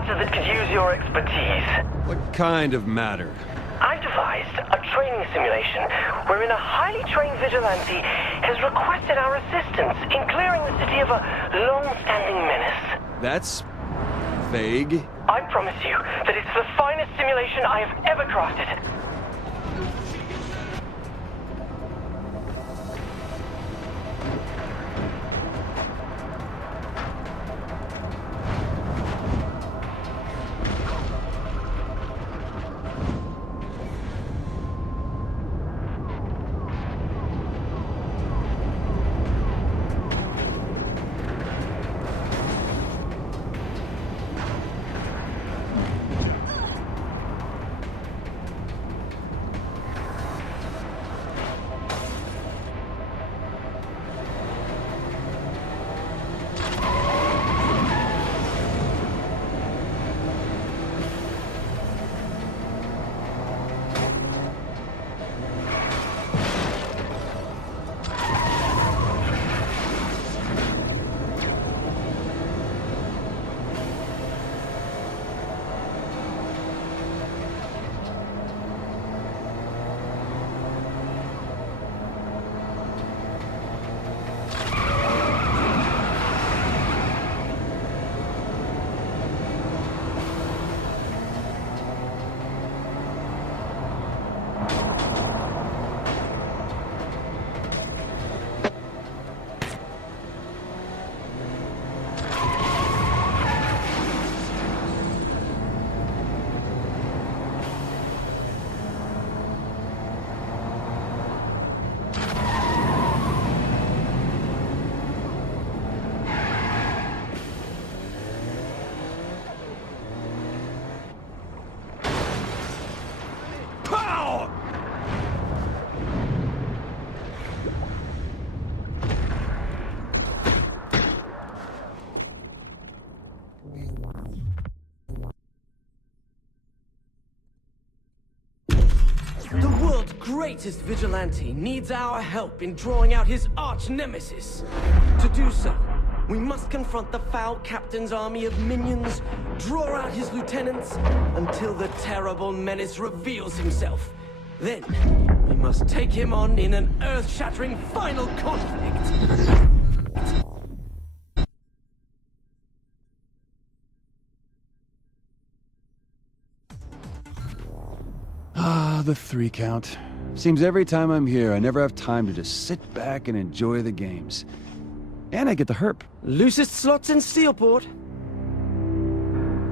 matter that could use your expertise. What kind of matter? I've devised a training simulation wherein a highly trained vigilante has requested our assistance in clearing the city of a long-standing menace. That's vague. I promise you that it's the finest simulation I have ever crafted. The world's greatest vigilante needs our help in drawing out his arch-nemesis. To do so, we must confront the foul captain's army of minions, draw out his lieutenants, until the terrible menace reveals himself. Then, we must take him on in an earth-shattering final conflict. The 3 count. Seems every time I'm here, I never have time to just sit back and enjoy the games. And I get the herp. Loosest slots in Steelport.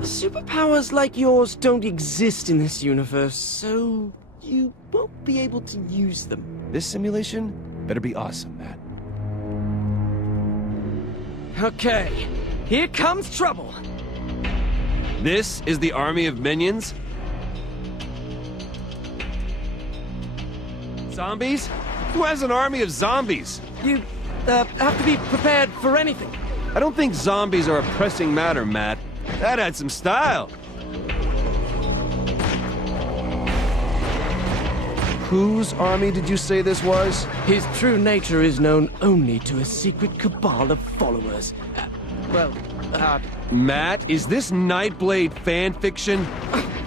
Superpowers like yours don't exist in this universe, so you won't be able to use them. This simulation better be awesome, Matt. Okay, here comes trouble. This is the army of minions? Zombies? Who has an army of zombies? You, have to be prepared for anything. I don't think zombies are a pressing matter, Matt. That had some style. Whose army did you say this was? His true nature is known only to a secret cabal of followers. Matt, is this Nightblade fan fiction?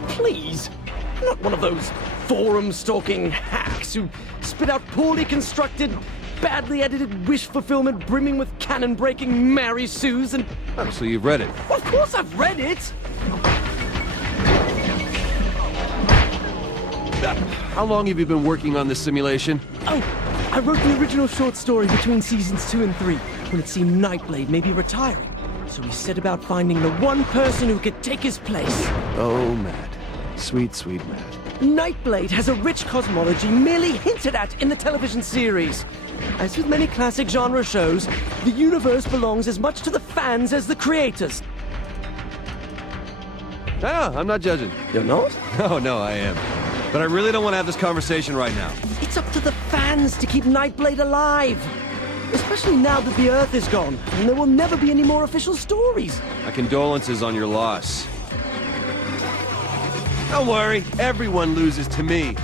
Please, I'm not one of those forum-stalking hacks who spit out poorly constructed, badly edited wish fulfillment brimming with cannon-breaking Mary Sues and... Oh, so you've read it. Of course I've read it! How long have you been working on this simulation? Oh, I wrote the original short story between seasons 2 and 3, when it seemed Nightblade may be retiring. So we set about finding the one person who could take his place. Oh, Matt. Sweet, sweet Matt. Nightblade has a rich cosmology merely hinted at in the television series. As with many classic genre shows, the universe belongs as much to the fans as the creators. No, I'm not judging. You're not? No, I am. But I really don't want to have this conversation right now. It's up to the fans to keep Nightblade alive. Especially now that the Earth is gone, and there will never be any more official stories. My condolences on your loss. Don't worry, everyone loses to me.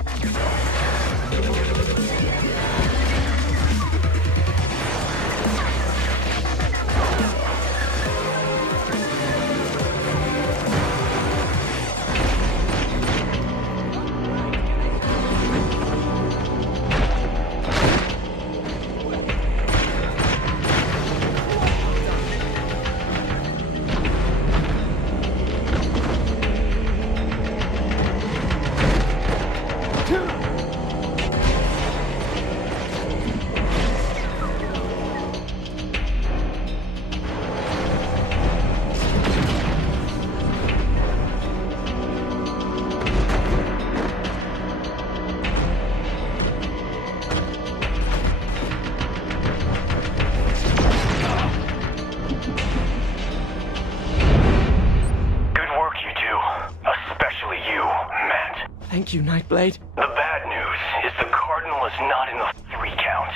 Thank you, Nightblade. The bad news is the cardinal is not in the recount,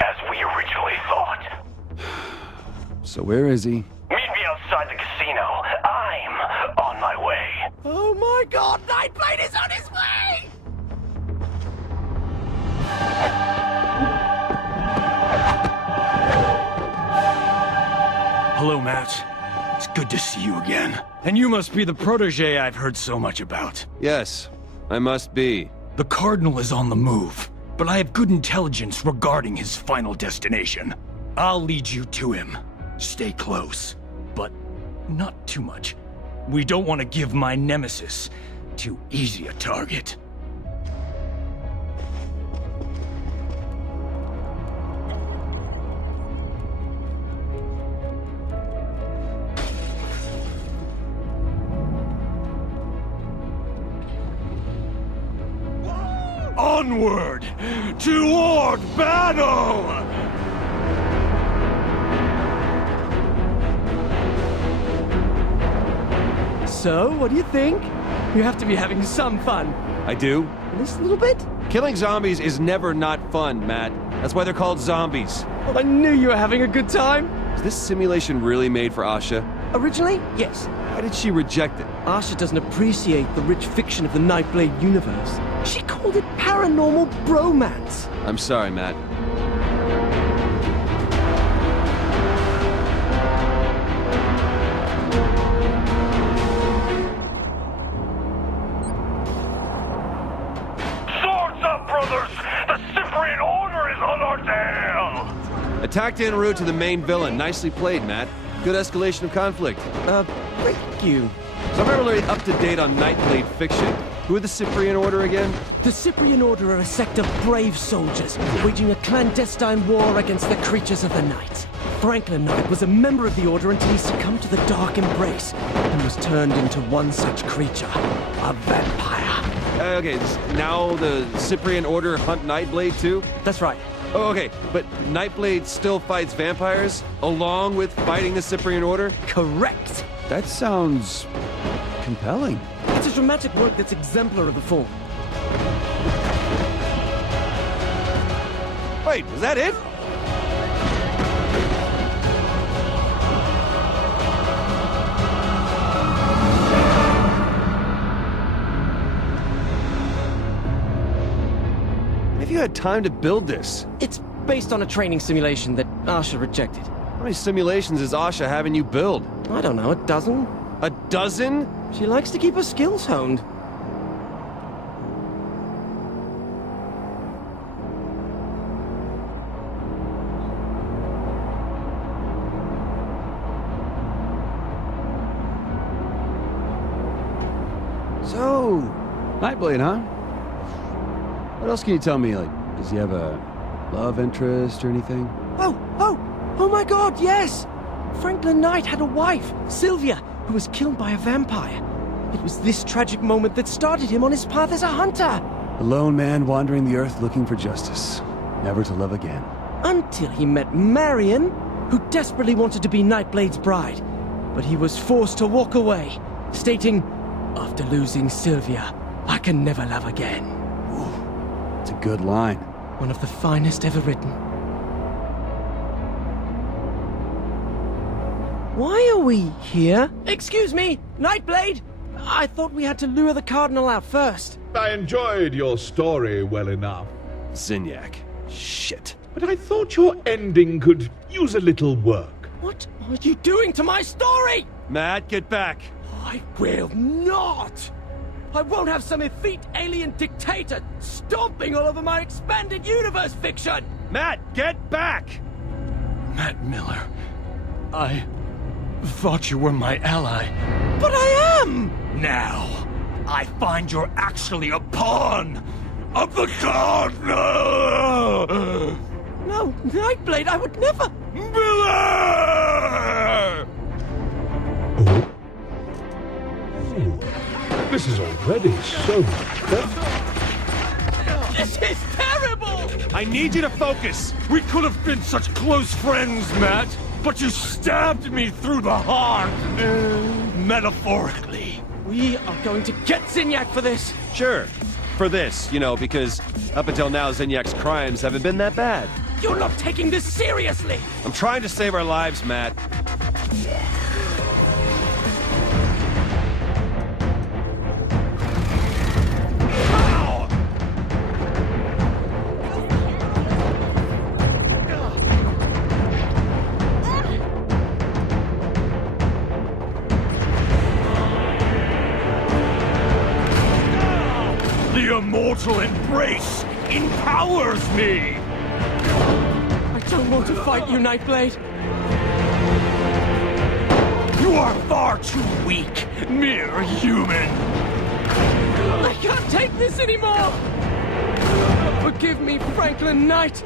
as we originally thought. So where is he? Meet me outside the casino. I'm on my way. Oh my god, Nightblade is on his way! Hello, Matt. It's good to see you again. And you must be the protege I've heard so much about. Yes, I must be. The Cardinal is on the move, but I have good intelligence regarding his final destination. I'll lead you to him. Stay close, but not too much. We don't want to give my nemesis too easy a target. Onward! Toward battle! So, what do you think? You have to be having some fun. I do? At least a little bit? Killing zombies is never not fun, Matt. That's why they're called zombies. Well, I knew you were having a good time. Is this simulation really made for Asha? Originally, yes. Why did she reject it? Asha doesn't appreciate the rich fiction of the Nightblade universe. She called it paranormal bromance. I'm sorry, Matt. Swords up, brothers! The Cyprian Order is on our tail! Attacked en route to the main villain. Nicely played, Matt. Good escalation of conflict. Thank you. So I'm not really up to date on Nightblade fiction. Who are the Cyprian Order again? The Cyprian Order are a sect of brave soldiers, waging a clandestine war against the creatures of the night. Franklin Knight was a member of the Order until he succumbed to the Dark Embrace, and was turned into one such creature, a vampire. Okay, now the Cyprian Order hunt Nightblade too? That's right. Oh, okay, but Nightblade still fights vampires, along with fighting the Cyprian Order? Correct. That sounds compelling. It's a dramatic work that's exemplar of the form. Wait, was that it? Have you had time to build this? It's based on a training simulation that Asha rejected. How many simulations is Asha having you build? I don't know, a dozen? A dozen? She likes to keep her skills honed. So, Nightblade, huh? What else can you tell me? Like, does he have a love interest or anything? Oh my god, yes! Franklin Knight had a wife, Sylvia, who was killed by a vampire. It was this tragic moment that started him on his path as a hunter. A lone man wandering the earth looking for justice, never to love again. Until he met Marion, who desperately wanted to be Nightblade's bride. But he was forced to walk away, stating, "After losing Sylvia, I can never love again." Ooh, it's a good line. One of the finest ever written. Why are we here? Excuse me, Nightblade! I thought we had to lure the Cardinal out first. I enjoyed your story well enough, Zinyak. Shit. but I thought your ending could use a little work. What are you doing to my story? Matt, get back. I will not! I won't have some effete alien dictator stomping all over my expanded universe fiction! Matt, get back! Matt Miller, I thought you were my ally. But I am! Now, I find you're actually a pawn of the Cardinal! No, Nightblade, I would never! Miller! This is already so much better. This is terrible! I need you to focus! We could have been such close friends, Matt, but you stabbed me through the heart! Metaphorically. We are going to get Zinyak for this! Sure. For this, you know, because up until now, Zinyak's crimes haven't been that bad. You're not taking this seriously! I'm trying to save our lives, Matt. The immortal embrace empowers me! I don't want to fight you, Nightblade. You are far too weak, mere human! I can't take this anymore! Forgive me, Franklin Knight!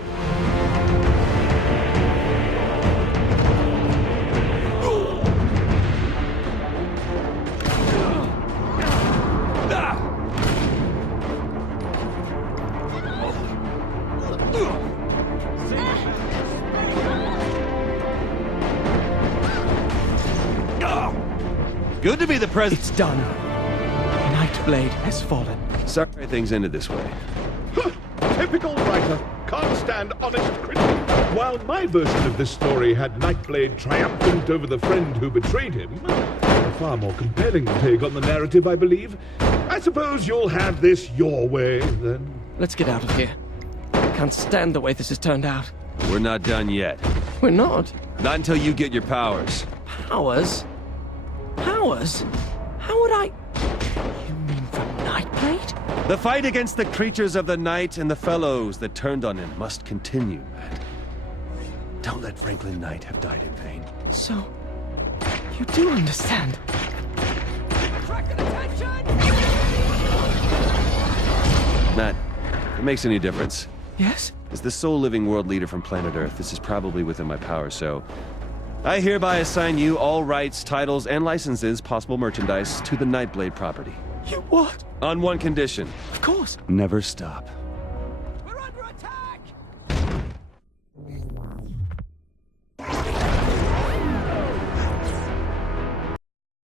Good to be the president. It's done. Nightblade has fallen. Sorry things ended this way. Typical writer. Can't stand honest critic. While my version of this story had Nightblade triumphant over the friend who betrayed him, a far more compelling take on the narrative, I believe. I suppose you'll have this your way, then. Let's get out of here. I can't stand the way this has turned out. We're not done yet. We're not. Not until you get your powers. Powers? Powers? How would I... You mean from Nightblade? The fight against the creatures of the night and the fellows that turned on him must continue, Matt. Don't let Franklin Knight have died in vain. So, you do understand? Matt, if it makes any difference. Yes? As the sole living world leader from planet Earth, this is probably within my power, so... I hereby assign you all rights, titles, and licenses, possible merchandise, to the Nightblade property. You what? On one condition. Of course. Never stop.